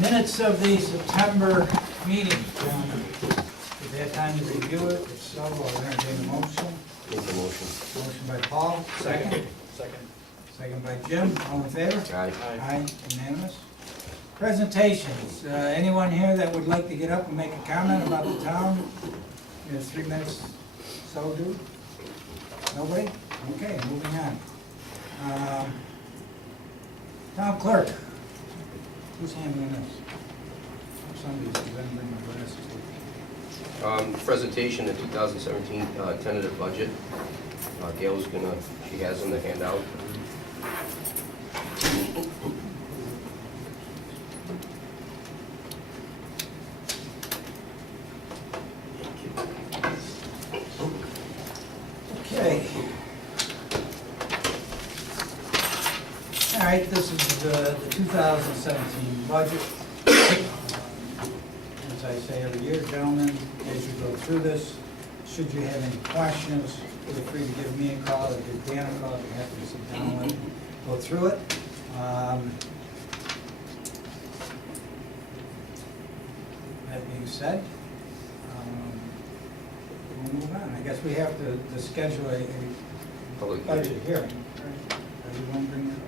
Minutes of the September meeting, gentlemen. Did they have time to review it? If so, I'll entertain a motion. Make the motion. Motion by Paul, second. Second by Jim, all in favor? Aye. Aye, unanimous. Presentations, anyone here that would like to get up and make a comment about the town? You have 3 minutes, so do? Nobody? Okay, moving on. Town clerk, who's handling this? Somebody's, because I didn't bring my glasses with me. Presentation of 2017 tentative budget. Gail's she has them to hand out. Okay. All right, this is the 2017 budget. As I say every year, gentlemen, as you go through this, should you have any questions, feel free to give me a call or give Dan a call. I'd be happy to sit down and go through it. That being said, we'll move on. I guess we have to schedule a Public budget hearing. hearing. Right? Are you want to bring that up?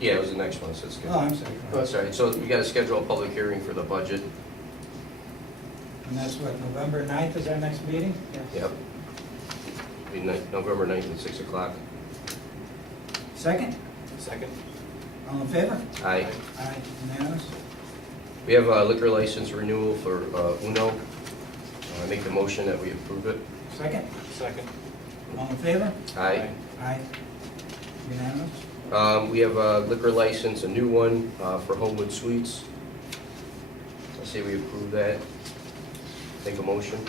Yeah, it was the next one, so it's good. Oh, I'm sorry. Oh, that's all right. So we got to schedule a public hearing for the budget. And that's what, November 9th is our next meeting? Yep. Be November 9th at 6 o'clock. Second? Second. All in favor? Aye. Aye, unanimous. We have a liquor license renewal for Uno. I make the motion that we approve it. Second? Second. All in favor? Aye. Aye. Unanimous. We have a liquor license, a new one, for Homewood Suites. I say we approve that. Take a motion.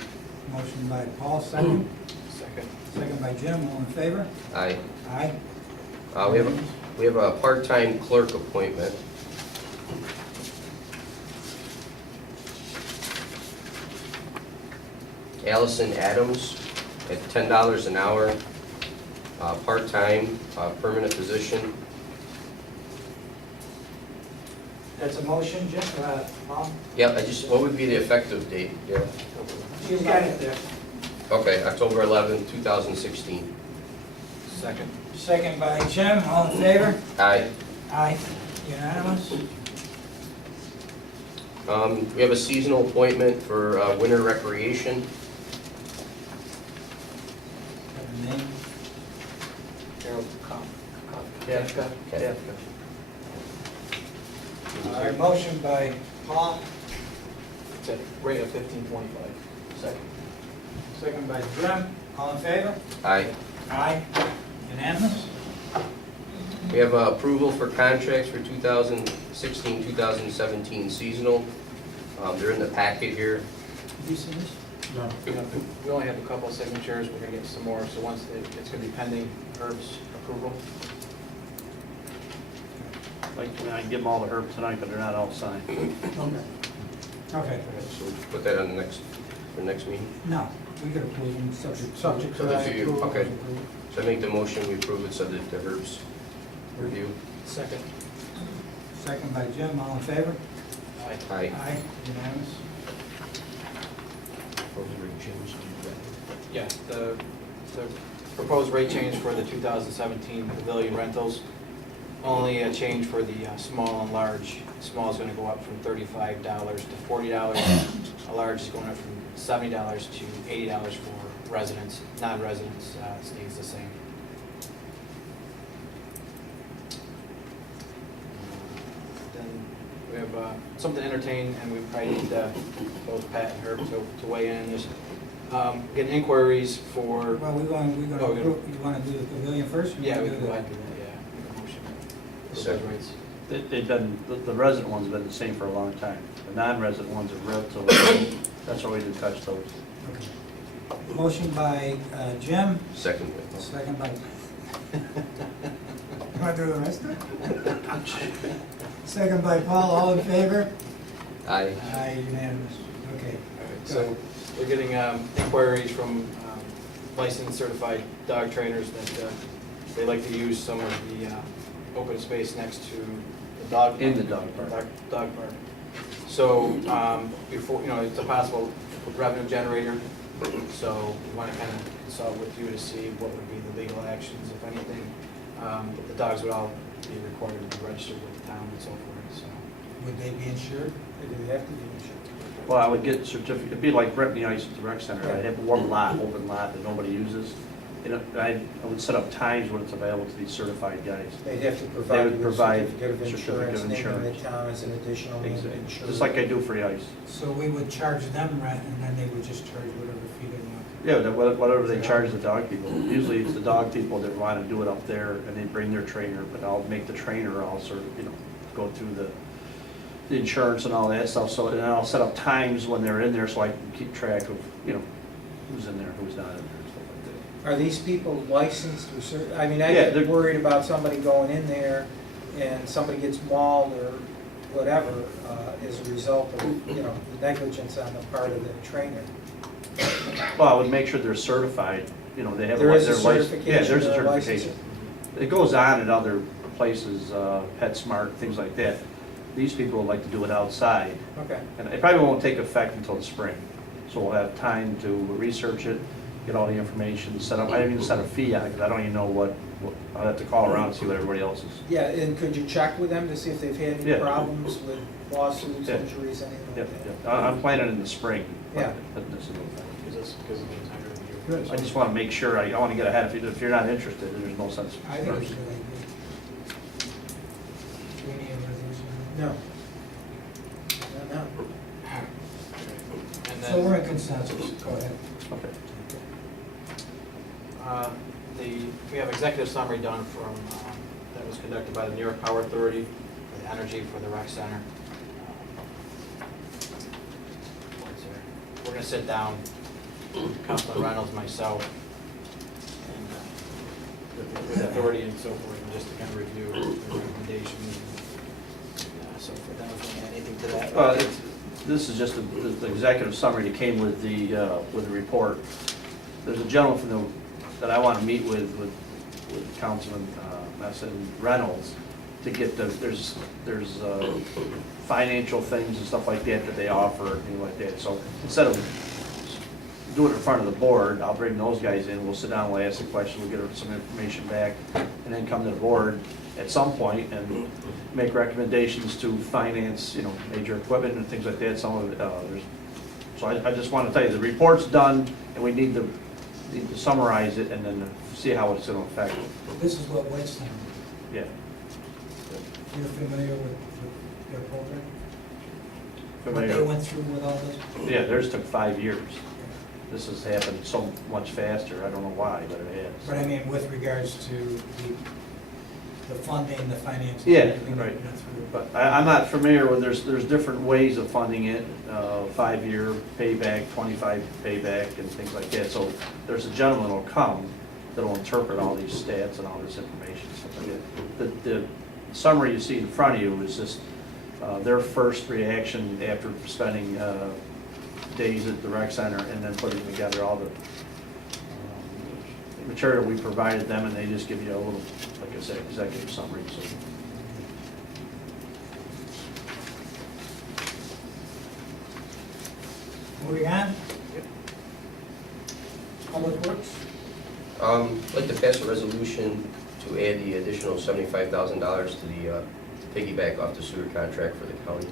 Motion by Paul, second. Second. Second by Jim, all in favor? Aye. Aye. We have a part-time clerk appointment. Allison Adams at $10 an hour, part-time, permanent position. That's a motion, Jim, Paul? Yep, what would be the effective date? Yeah. You got it there. Okay, October 11th, 2016. Second. Second by Jim, all in favor? Aye. Aye. Unanimous. We have a seasonal appointment for winter recreation. Have a name? Carol Kafka. All right, motion by Paul, It's at rate of $15.25. Second. second by Jim, all in favor? Aye. Aye. Unanimous? We have approval for contracts for 2016, 2017 seasonal. They're in the packet here. Have you seen this? No. We only have a couple of signatures, we're gonna get some more, so once it's gonna be pending Herb's approval. Like, I can give them all to Herb tonight, but they're not all signed. Okay. Okay. So we'll put that on the next meeting. No, we could approve them subject to Subject to that. you, Approval okay. is approved. So I make the motion, we approve it subject to Herb's review. Second. Second by Jim, all in favor? Aye. Aye. Aye. Unanimous? Yeah, the proposed rate change for the 2017 pavilion rentals, only a change for the small and large. Small is gonna go up from $35 to $40. A large is going up from $70 to $80 for residents. Non-residents stays the same. Then we have something to entertain, and we probably need both Pat and Herb to weigh in. There's getting inquiries for, Well, we're going to Oh, we're gonna- approve, you want to do the pavilion first? or you yeah, wanna we do can go the- ahead and do that, yeah. Make a motion for those Second. rates. They've been, the resident ones have been the same for a long time. The non-resident ones are real, so that's why we didn't touch those. Okay. Motion by Jim, Second. second by... You want to do the rest of it? Second by Paul, all in favor? Aye. Aye, unanimous. Okay. So we're getting inquiries from licensed certified dog trainers that they like to use some of the open space next to the dog. In the dog park. Dog park. So, before, it's a possible revenue generator, so we want to kind of consult with you to see what would be the legal actions, if anything. The dogs would all be required to be registered with the town and so forth, so. Would they be insured? Or do they have to be insured? Well, I would get certificate, it'd be like renting the ice at the rec center. I'd have one lot, open lot that nobody uses. I would set up times when it's available to these certified guys. They'd have to They provide would you with a provide certificate of certificate insurance, of naming the insurance. town as an additional named Exactly. insurer. Just like I do for the ice. So we would charge them rent, and then they would just charge whatever fee they want. Yeah, whatever they charge the dog people. Usually it's the dog people that want to do it up there and they bring their trainer, but I'll make the trainer also, go through the insurance and all that stuff. So, and I'll set up times when they're in there so I can keep track of, who's in there, who's not in there, and stuff like that. Are these people licensed or I mean, I Yeah, get they're- worried about somebody going in there and somebody gets mauled or whatever as a result of, the negligence on the part of the trainer. Well, I would make sure they're certified, they have. There is a their license. certification Yeah, there's a or a certification. It goes on at other places, PetSmart, things like that. These people like to do it outside, Okay. and it probably won't take effect until the spring. So we'll have time to research it, get all the information, set up, I didn't even set a fee on it, because I don't even know what, I'll have to call around and see what everybody else is. Yeah, and could you check with them to see if they've had any Yeah. problems with lawsuits, Yeah. injuries, anything Yep, like that? yep. I'm planning in the spring. Yeah. But this is okay. Because of the entire review. I just want to make sure, I want to get ahead, if you're not interested, there's no sense. I think it's a good idea. Do we need a resolution? No. No. And So we're then, in consensus, go ahead. Okay. we have executive summary done from, that was conducted by the New York Power Authority for the energy for the rec center. We're gonna sit down, Councilman Reynolds, myself, and with authority and so forth, and just to kind of review the recommendations. So for them, anything to that? This is just the executive summary that came with the report. There's a gentleman from that I want to meet with Councilman Reynolds to get there's financial things and stuff like that they offer and things like that. So instead of doing it in front of the board, I'll bring those guys in, we'll sit down, we'll ask the question, we'll get some information back, and then come to the board at some point and make recommendations to finance, major equipment and things like that. Some of it, so I just want to tell you, the report's done, and we need to summarize it and then see how it's going to affect it. This is what Whitestown, Yeah. you're familiar with their program? What they Familiar? went through with all this? Yeah, theirs took 5 years. This has happened so much faster, I don't know why, but it has. But I mean, with regards to the funding, the financing. Yeah, everything that right. went through. But I'm not familiar with, there's different ways of funding it, 5-year payback, 25 payback, and things like that. So there's a gentleman that'll come that'll interpret all these stats and all this information, stuff like that. The summary you see in front of you is just their first reaction after spending days at the rec center and then putting together all the material we provided them, and they just give you a little, like I said, executive summary. So. Moving on. Public Works, I'd like to pass a resolution to add the additional $75,000 to the piggyback off the sewer contract for the county,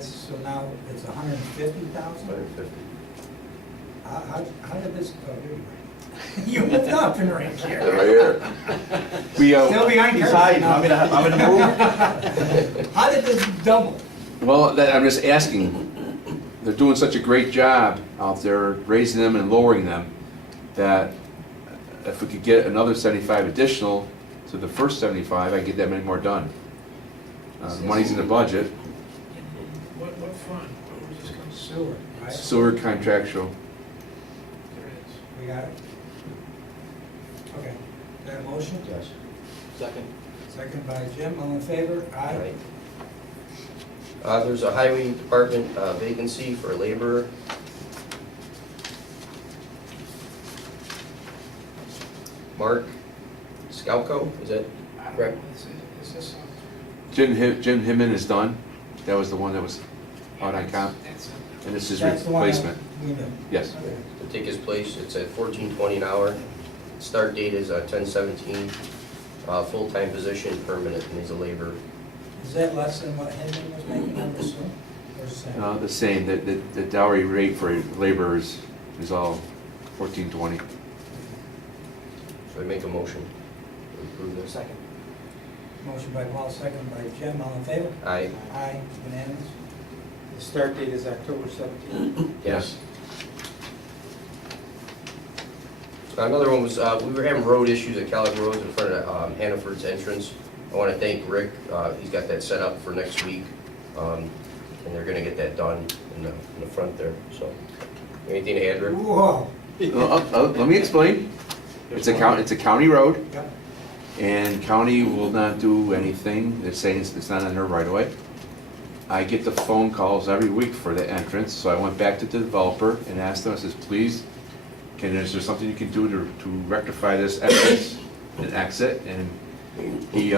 so now it's 150,000? 150. How did this, oh, here you are. You moved up in rank here. Right here. We, Still behind He's Kirsten. hiding. I'm gonna move. How did this double? well, I'm just asking, they're doing such a great job out there, raising them and lowering them, that if we could get another 75 additional to the first 75, I get that many more done. The money's in the budget, What fund? What was this coming? Sewer, right? sewer contractual. There is. We got it? Okay. That motion? Yes. Second. Second by Jim, all in favor? Aye. There's a highway department vacancy for a laborer. Mark Scalco, is that I don't correct? know, is this, Jim Himan is done. That was the one that was out on Comp, That's it. and this is That's the one that replacement. we knew. Yes. Okay. To take his place, it's at $14.20 an hour. Start date is 10/17. Full-time position, permanent, and he's a laborer. Is that less than what Hendon was making, I would assume, or the same? The same, the dowry rate for laborers is all 14.20. So I make a motion to approve this. Second. Motion by Paul, second by Jim, all in favor? Aye. Aye, unanimous. The start date is October 17th. Yes. Another one was, we were having road issues at Calic Road in front of Hannaford's entrance. I want to thank Rick, he's got that set up for next week, and they're gonna get that done in the front there, so. Anything to add, Rick? Whoa. Let me explain. It's a county road, Yep. and county will not do anything. They're saying it's not on their right of way. I get the phone calls every week for the entrance, so I went back to the developer and asked them, I says, please, is there something you can do to rectify this entrance and exit? And he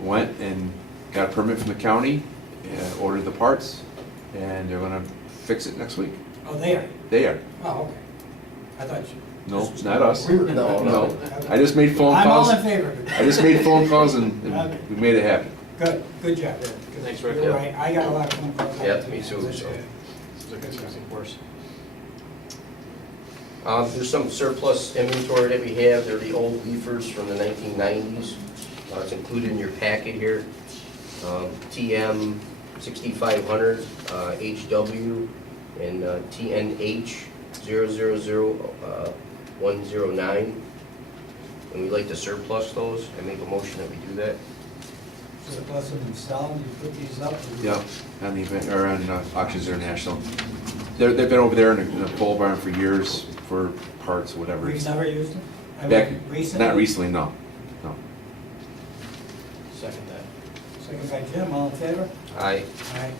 went and got a permit from the county, ordered the parts, and they're gonna fix it next week. Oh, there. They are. Oh, okay. I thought you. No, it's not us. We were- No. I just made phone I'm all calls. in favor of it. I just made phone calls and we made it happen. Good, good job. Thanks, Rick. You're right, I got a lot of phone calls. Yeah, me too, so. Seems like it's getting worse. There's some surplus inventory that we have. They're the old leafers from the 1990s. It's included in your packet here. TM 6500 HW and TNH 000109. And we'd like to surplus those and make a motion that we do that. Surplus them and sell them, you put these up. Yep, on the event, or on Auctions International. They've been over there in the pole barn for years for parts, whatever. We've never used them? I mean, Back, recently? not recently, no. Second that. Second by Jim, all in favor? Aye. Aye.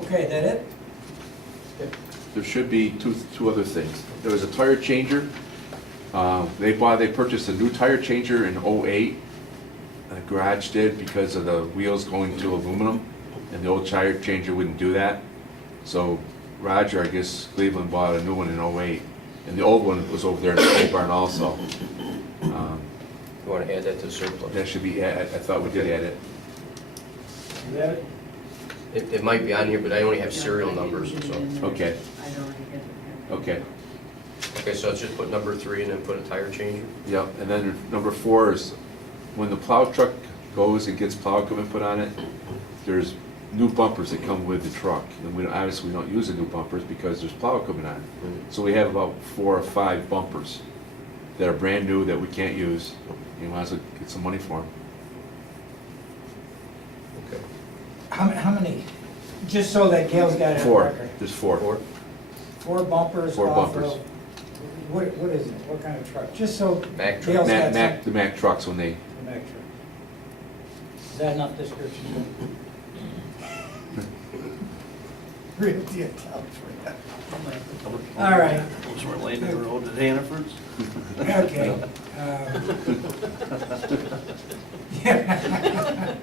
Okay, that it? There should be two other things. There was a tire changer. They purchased a new tire changer in '08. The garage did because of the wheels going to aluminum, and the old tire changer wouldn't do that. So Roger, I guess Cleveland bought a new one in '08, and the old one was over there in the pole barn also. You want to add that to the surplus? That should be, I thought we did add it. Is that it? It might be on here, but I only have serial numbers, so. Okay, I don't get it. okay. Okay, so let's just put number 3 and then put a tire changer. Yep, and then number 4 is when the plow truck goes and gets plow equipment put on it, there's new bumpers that come with the truck. And obviously we don't use the new bumpers because there's plow equipment on it. So we have about 4 or 5 bumpers that are brand new that we can't use. You might as well get some money for them. Okay. How many? Just so that Gail's got it on 4, record. there's 4. 4? 4 bumpers 4 off bumpers. of, what is it? What kind of truck? Just so Mack truck. Gail's got The Mack trucks when they, the Mack truck. Is that enough description? Real deal, California. All right. Those were laying in the road at Hannaford's. Okay. Yeah.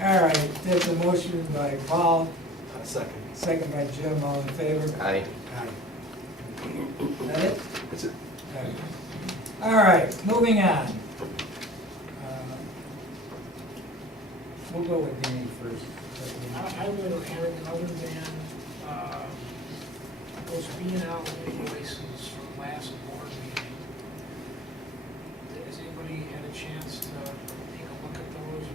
All right, there's a motion by Paul, Second. second by Jim, all in favor? Aye. Aye. Is that it? that's it. Okay. All right, moving on. We'll go with Danny first. I would have it other than, those B and L invoices from last board meeting. Has anybody had a chance to take a look at those,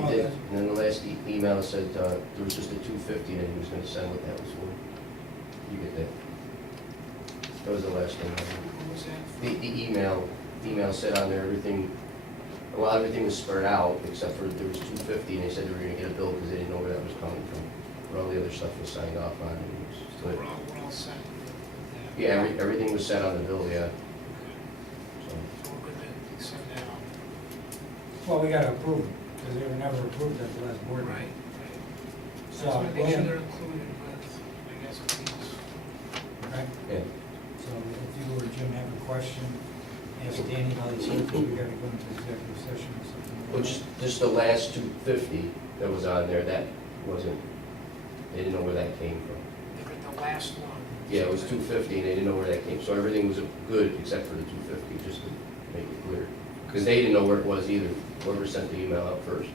or? I did, and then the last email said there was just a $250 and he was gonna send what that was for. You get that? That was the last thing. Who was that? The email said on there everything, well, everything was spread out except for there was $250 and they said they were gonna get a bill because they didn't know where that was coming from. But all the other stuff was signed off on. And it was So good. we're all set with that? Yeah, everything was set on the bill, yeah. So, So we're good to send that out? Well, we gotta approve them, because they were never approved at the last board meeting. Right. So, So make sure William- they're included with, I guess, these. Okay, yeah. so if you or Jim have a question, ask Danny while he's here, because we gotta go into executive session or something. Which, just the last $250 that was on there, that wasn't, they didn't know where that came from. Look at the last one. Yeah, it was 250, and they didn't know where that came, so everything was good except for the 250, just to make it clear. Because they didn't know where it was either, whoever sent the email out first.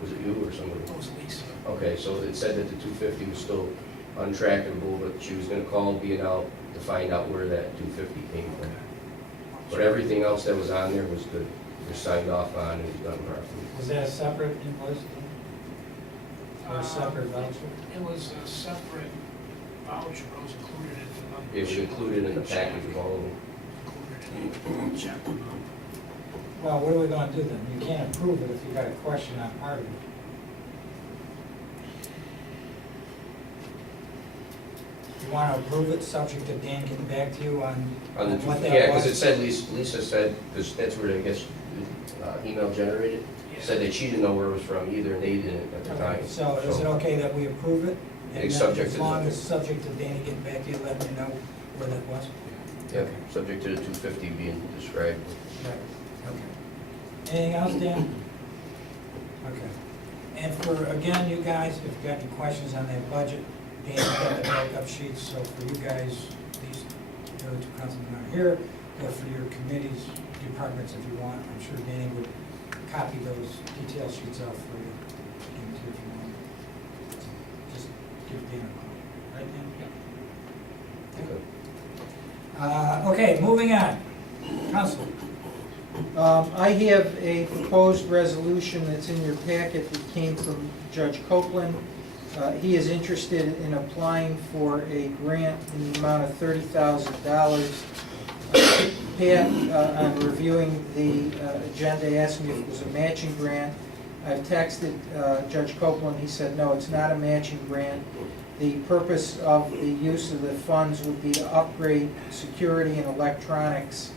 Was it you or somebody? It was Lisa. Okay, so it said that the 250 was still untrackable, but she was gonna call B&L to find out where that 250 came from. But everything else that was on there was good. It was signed off on and it was done properly. Was that a separate invoice? Or a separate voucher? It was a separate voucher, but it was included in the number. It was included in the package of all of them. Included in the check amount. Well, what are we gonna do then? You can't approve it if you got a question on part of it. You wanna approve it, subject to Dan getting back to you on On the what two, that yeah, because it was? said, Lisa said, because that's where I guess the email generated, said that she didn't know where it was from either, and they didn't at the Okay, time. so is it okay that we approve it? And It's then subject as to long the- as subject to Danny getting back to you, letting you know where that was? Yep, subject to the 250 being described. Right, okay. Anything else, Dan? Okay. And for, again, you guys, if you got any questions on that budget, Dan's got the backup sheets, so for you guys, these, the other two councilmen aren't here, but for your committees, departments, if you want, I'm sure Danny would copy those detail sheets out for you. Give them to you if you want. Just give Dan a call, right, Dan? Okay. Okay, moving on. Council. I have a proposed resolution that's in your packet that came from Judge Copeland. He is interested in applying for a grant in the amount of $30,000. Pat, on reviewing the agenda, asked me if it was a matching grant. I've texted Judge Copeland, he said, no, it's not a matching grant. The purpose of the use of the funds would be to upgrade security and electronics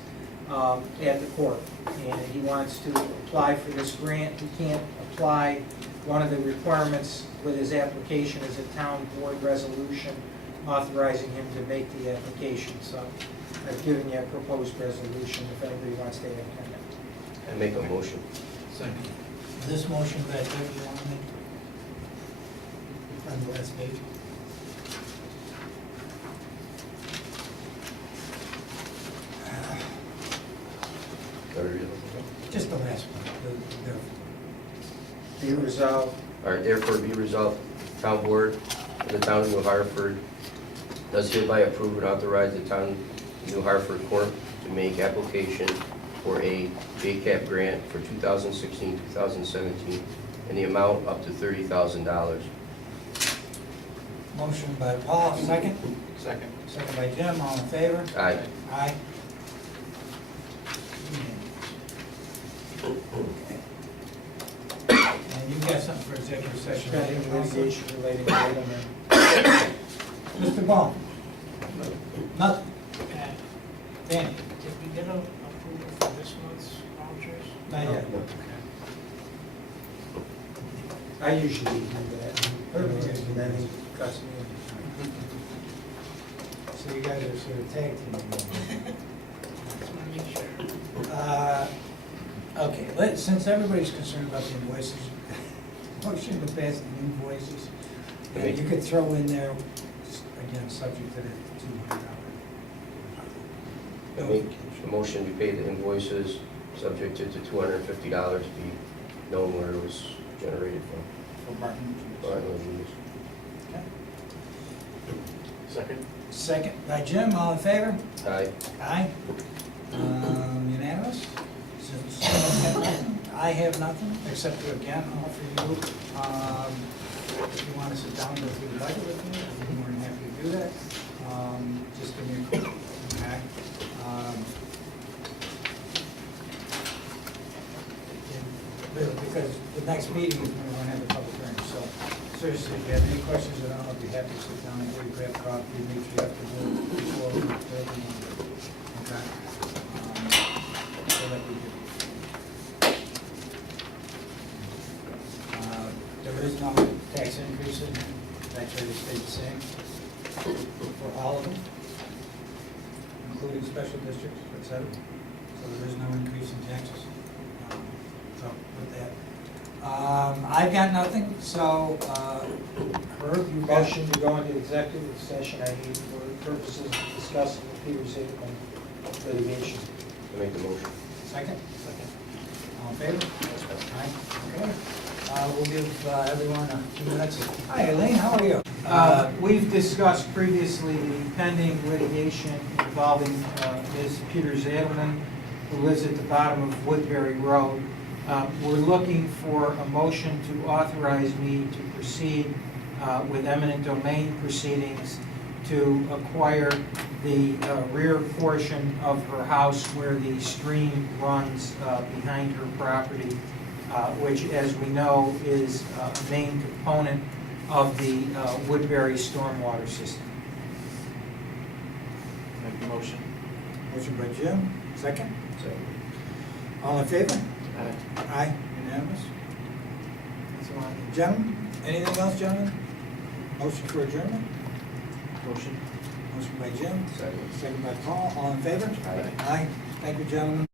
at the court. And he wants to apply for this grant. He can't apply. One of the requirements with his application is a town board resolution authorizing him to make the application. So I've given you a proposed resolution if anybody wants to add comment. I make a motion. Second. This motion that you want to make? On the last page. Just the last one. Be resolved. All right, therefore be resolved, town board of the town of New Hartford does hereby approve and authorize the town of New Hartford Court to make application for a JCAP grant for 2016-2017 in the amount up to $30,000. Motion by Paul, second. Second. Second by Jim, all in favor? Aye. Aye. And you got something for executive session? Pending litigation relating to item Mr. Baum? Nothing? And Danny? did we get a approval for this month's vouchers? Not yet. I usually do that. And then he cuts me in. So you guys are sort of tag teaming. Just want to make sure. Okay, since everybody's concerned about the invoices, motion to pass the invoices. And you could throw in there, again, subject to the $200. I make a motion to pay the invoices, subject to $250 be known where it was generated from. For Martin. Okay. Second. Second by Jim, all in favor? Aye. Aye. Unanimous? I have nothing, except to again offer you, if you want to sit down and go through the budget with me, I'm more than happy to do that. Just give me a call, okay? Because the next meeting is when we're going to have the public hearing, so seriously, if you have any questions at all, I'd be happy to sit down and grab coffee, make sure you have to go before we do it. Okay? So that we do. There is no tax increase in here, tax rate stayed the same for all of them, including special districts, et cetera. So there is no increase in taxes. So with that, I've got nothing, so, Herb, you got? Motion to go into executive session, I need for purposes of discussing the Peters Aikman litigation. I make the motion. Second? Second. All in favor? Aye. Okay. We'll give everyone a few minutes. Hi, Elaine, how are you? We've discussed previously the pending litigation involving Ms. Peters Adelman, who lives at the bottom of Woodbury Road. We're looking for a motion to authorize me to proceed with eminent domain proceedings to acquire the rear portion of her house where the stream runs behind her property, which, as we know, is a main component of the Woodbury stormwater system. Make the motion. Motion by Jim, second? Second. All in favor? Aye. Aye, unanimous. That's all. Gentlemen, anything else, gentlemen? Motion for adjournment? Motion. Motion by Jim, Second. second by Paul, all in favor? Aye. Aye, thank you, gentlemen.